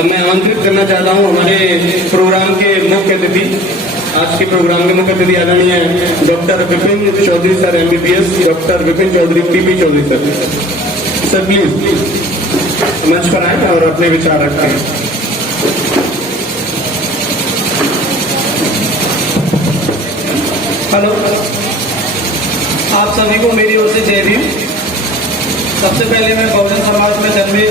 अब मैं आमंत्रित करना चाहता हूँ हमारे प्रोग्राम के मुख्य अतिथि, आज के प्रोग्राम के मुख्य अतिथि आदरणीय doctor Vipin Chaudhary sir MBBS, doctor Vipin Chaudhary PP Chaudhary sir please मंच पर आए और अपने विचार रखें। हेलो, आप सभी को मेरी ओर से जय भीम। सबसे पहले मैं बहुजन समाज में जन्मे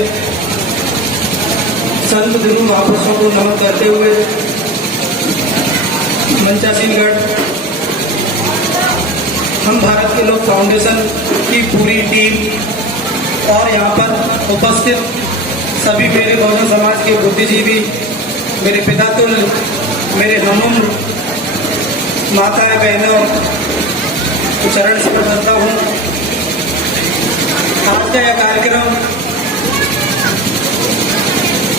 संत गुरु महापुरुषों को नमन करते हुए मंचासीनगढ़ हम भारत के लोग फाउंडेशन की पूरी टीम और यहाँ पर उपस्थित सभी मेरे बहुजन समाज के बुद्धिजीवी, मेरे पितातुल्य, मेरे हमउम्र माताएं बहनों को चरण स्पर्श करता हूँ। आज का यह कार्यक्रम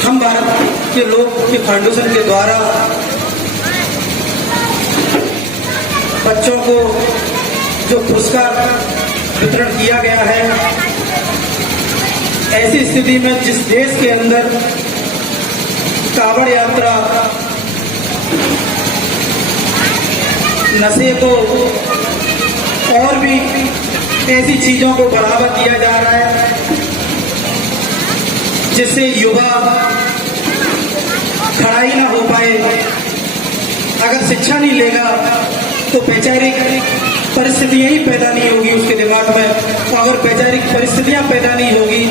हम भारत के लोग के फाउंडेशन के द्वारा बच्चों को जो पुरस्कार वितरण किया गया है, ऐसी स्थिति में जिस देश के अंदर कांवड़ यात्रा, नशे को और भी ऐसी चीजों को बढ़ावा दिया जा रहा है जिससे युवा खड़ा ही ना हो पाए। अगर शिक्षा नहीं लेगा तो वैचारिक परिस्थितियां ही पैदा नहीं होगी उसके दिमाग में, और अगर वैचारिक परिस्थितियां पैदा नहीं होगी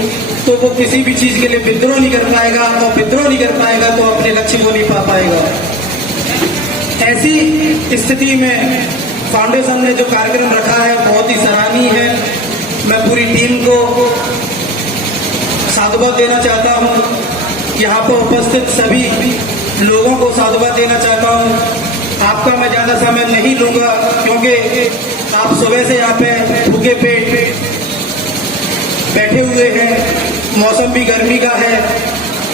तो वो किसी भी चीज के लिए विद्रोह नहीं कर पाएगा, और विद्रोह नहीं कर पाएगा तो अपने लक्ष्य को नहीं पा पाएगा। ऐसी स्थिति में फाउंडेशन ने जो कार्यक्रम रखा है बहुत ही सराहनीय है। मैं पूरी टीम को साधुवाद देना चाहता हूँ, यहाँ पर उपस्थित सभी लोगों को साधुवाद देना चाहता हूँ। आपका मैं ज्यादा समय नहीं लूंगा क्योंकि आप सुबह से यहाँ पे भूखे पेट बैठे हुए हैं, मौसम भी गर्मी का है।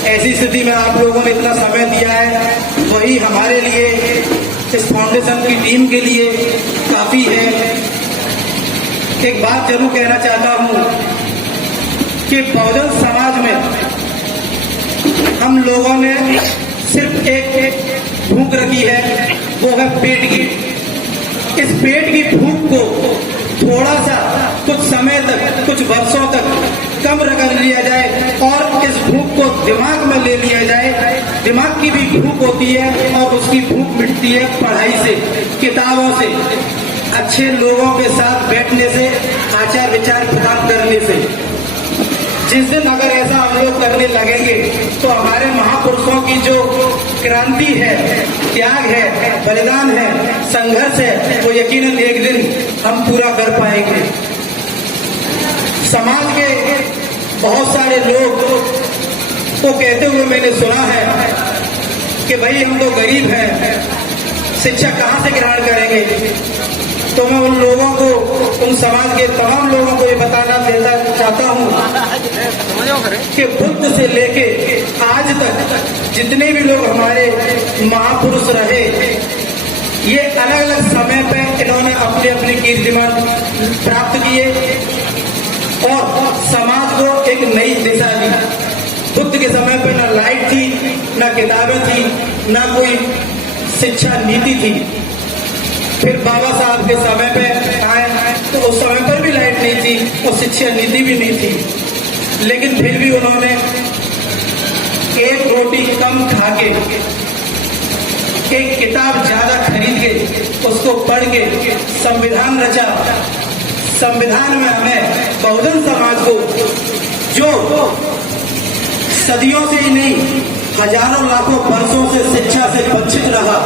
ऐसी स्थिति में आप लोगों ने इतना समय दिया है, वही हमारे लिए, इस फाउंडेशन की टीम के लिए काफी है। एक बात जरूर कहना चाहता हूँ कि बहुजन समाज में हम लोगों ने सिर्फ एक भूख रखी है, वो है पेट की। इस पेट की भूख को थोड़ा सा कुछ समय तक, कुछ वर्षों तक कम कर लिया जाए और इस भूख को दिमाग में ले लिया जाए। दिमाग की भी भूख होती है और उसकी भूख मिटती है पढ़ाई से, किताबों से, अच्छे लोगों के साथ बैठने से, आचार विचार प्रदान करने से। जिस दिन अगर ऐसा हम लोग करने लगेंगे तो हमारे महापुरुषों की जो क्रांति है, त्याग है, बलिदान है, संघर्ष है, वो यकीनन एक दिन हम पूरा कर पाएंगे। समाज के बहुत सारे लोग को कहते हुए मैंने सुना है कि भाई हम तो गरीब हैं, शिक्षा कहाँ से ग्रहण करेंगे। तो मैं उन लोगों को, उन समाज के तमाम लोगों को ये बताना देना चाहता हूँ कि बुद्ध से लेके आज तक जितने भी लोग हमारे महापुरुष रहे, ये अलग अलग समय पे इन्होंने अपने अपने कीर्तिमान प्राप्त किए और समाज को एक नई दिशा दी। बुद्ध के समय पे ना लाइट थी, ना किताबें थी, ना कोई शिक्षा नीति थी। फिर बाबा साहब के समय पे आए तो उस समय पर भी लाइट नहीं थी और शिक्षा नीति भी नहीं थी, लेकिन फिर भी उन्होंने एक रोटी कम खा के, एक किताब ज्यादा खरीद के, उसको पढ़ के संविधान रचा। संविधान में हमें बहुजन समाज को जो सदियों से ही नहीं, हजारों लाखों वर्षों से शिक्षा से वंचित रहा,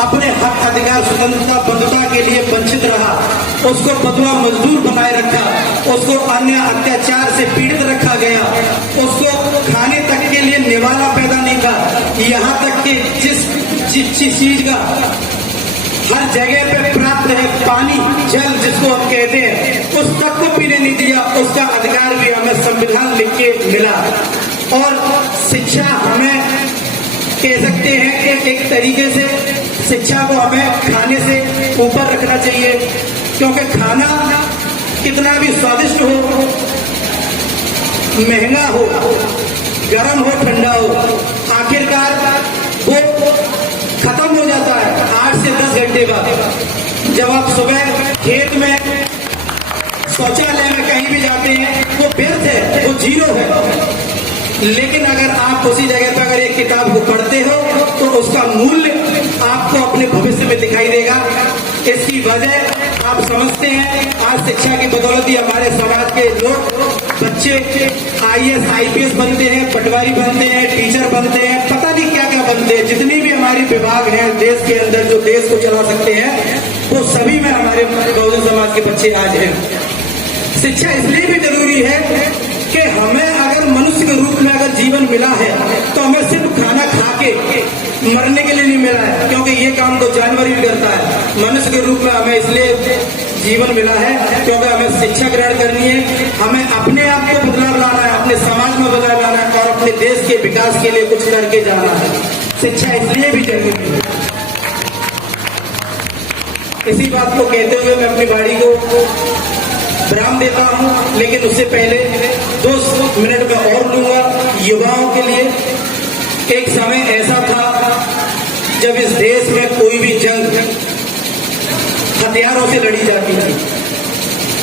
अपने हक अधिकार स्वतंत्रता बंधुता के लिए वंचित रहा, उसको बदवा मजदूर बनाए रखा, उसको अन्य अत्याचार से पीड़ित रखा गया, उसको खाने तक के लिए निवाला पैदा नहीं था। यहाँ तक कि जिस चीज का हर जगह पे प्राप्त है, पानी, जल जिसको हम कहते हैं, उस तक को पीने नहीं दिया, उसका अधिकार भी हमें संविधान लिख के मिला। और शिक्षा हमें कह सकते हैं कि एक तरीके से शिक्षा को हमें खाने से ऊपर रखना चाहिए, क्योंकि खाना कितना भी स्वादिष्ट हो, महंगा हो, गर्म हो, ठंडा हो, सेवा। जब आप सुबह खेत में, शौचालय में कहीं भी जाते हैं, वो व्यर्थ है, वो जीरो है। लेकिन अगर आप उसी जगह पर अगर एक किताब को पढ़ते हो तो उसका मूल्य आपको अपने भविष्य में दिखाई देगा। इसकी वजह आप समझते हैं, आज शिक्षा की बदौलत ही हमारे समाज के लोग, बच्चे IAS IPS बनते हैं, पटवारी बनते हैं, टीचर बनते हैं, पता नहीं क्या क्या बनते हैं। जितनी भी हमारी विभाग हैं देश के अंदर जो देश को चला सकते हैं, वो सभी में हमारे बहुजन समाज के बच्चे आज हैं। शिक्षा इसलिए भी जरूरी है कि हमें अगर मनुष्य के रूप में अगर जीवन मिला है तो हमें सिर्फ खाना खा के मरने के लिए नहीं मिला है, क्योंकि ये काम तो जानवर ही करता है। मनुष्य के रूप में हमें इसलिए जीवन मिला है क्योंकि हमें शिक्षा ग्रहण करनी है, हमें अपने आप को बदलाव लाना है, अपने समाज में बदलाव लाना है और अपने देश के विकास के लिए कुछ करके जाना है। शिक्षा इसलिए भी जरूरी है। इसी बात को कहते हुए मैं अपनी वाणी को विराम देता हूं, लेकिन उससे पहले 2 मिनट में और लूंगा युवाओं के लिए। एक समय ऐसा था जब इस देश में कोई भी जंग हथियारों से लड़ी जाती थी।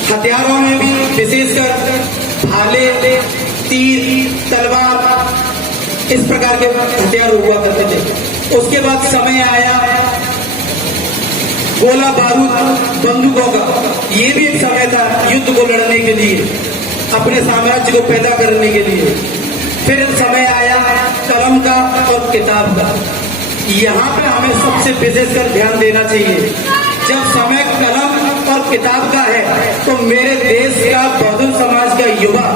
हथियारों में भी विशेषकर भाले, तीर, तलवार, इस प्रकार के हथियार हुआ करते थे। उसके बाद समय आया गोला बारूद, बंदूकों का। ये भी एक समय था युद्ध को लड़ने के लिए, अपने साम्राज्य को पैदा करने के लिए। फिर समय आया कलम का और किताब का। यहाँ पे हमें सबसे विशेषकर ध्यान देना चाहिए। जब समय कलम और किताब का है तो मेरे देश का बहुजन समाज का युवा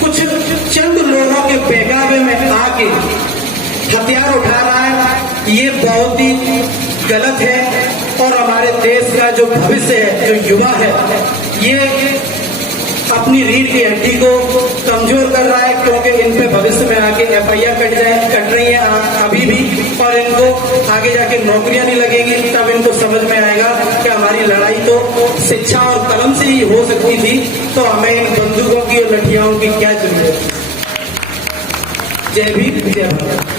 कुछ चंद लोगों के बहकावे में आके हथियार उठा रहा है, ये बहुत ही गलत है। और हमारे देश का जो भविष्य है, जो युवा है, ये अपनी रीढ़ की हड्डी को कमजोर कर रहा है, क्योंकि इन पे भविष्य में आके FIR कट रही है अभी भी, और इनको आगे जाके नौकरियां नहीं लगेंगी। तब इनको समझ में आएगा कि हमारी लड़ाई तो शिक्षा और कलम से ही हो सकती थी, तो हमें इन बंदूकों की और लठियाओं की क्या जरूरत है। जय भीम, जय भारत।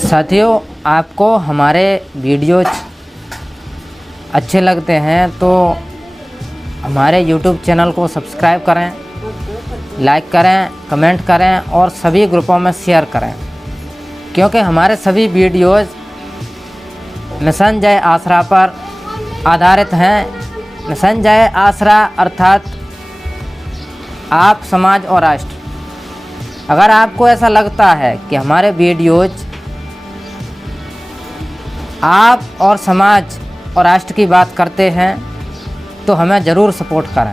साथियों, आपको हमारे वीडियोज अच्छे लगते हैं तो हमारे YouTube चैनल को सब्सक्राइब करें, लाइक करें, कमेंट करें और सभी ग्रुपों में शेयर करें, क्योंकि हमारे सभी वीडियोज़ मिशन जय आसरा पर आधारित हैं। मिशन जय आसरा अर्थात आप, समाज और राष्ट्र। अगर आपको ऐसा लगता है कि हमारे वीडियोज़ आप और समाज और राष्ट्र की बात करते हैं तो हमें ज़रूर सपोर्ट करें।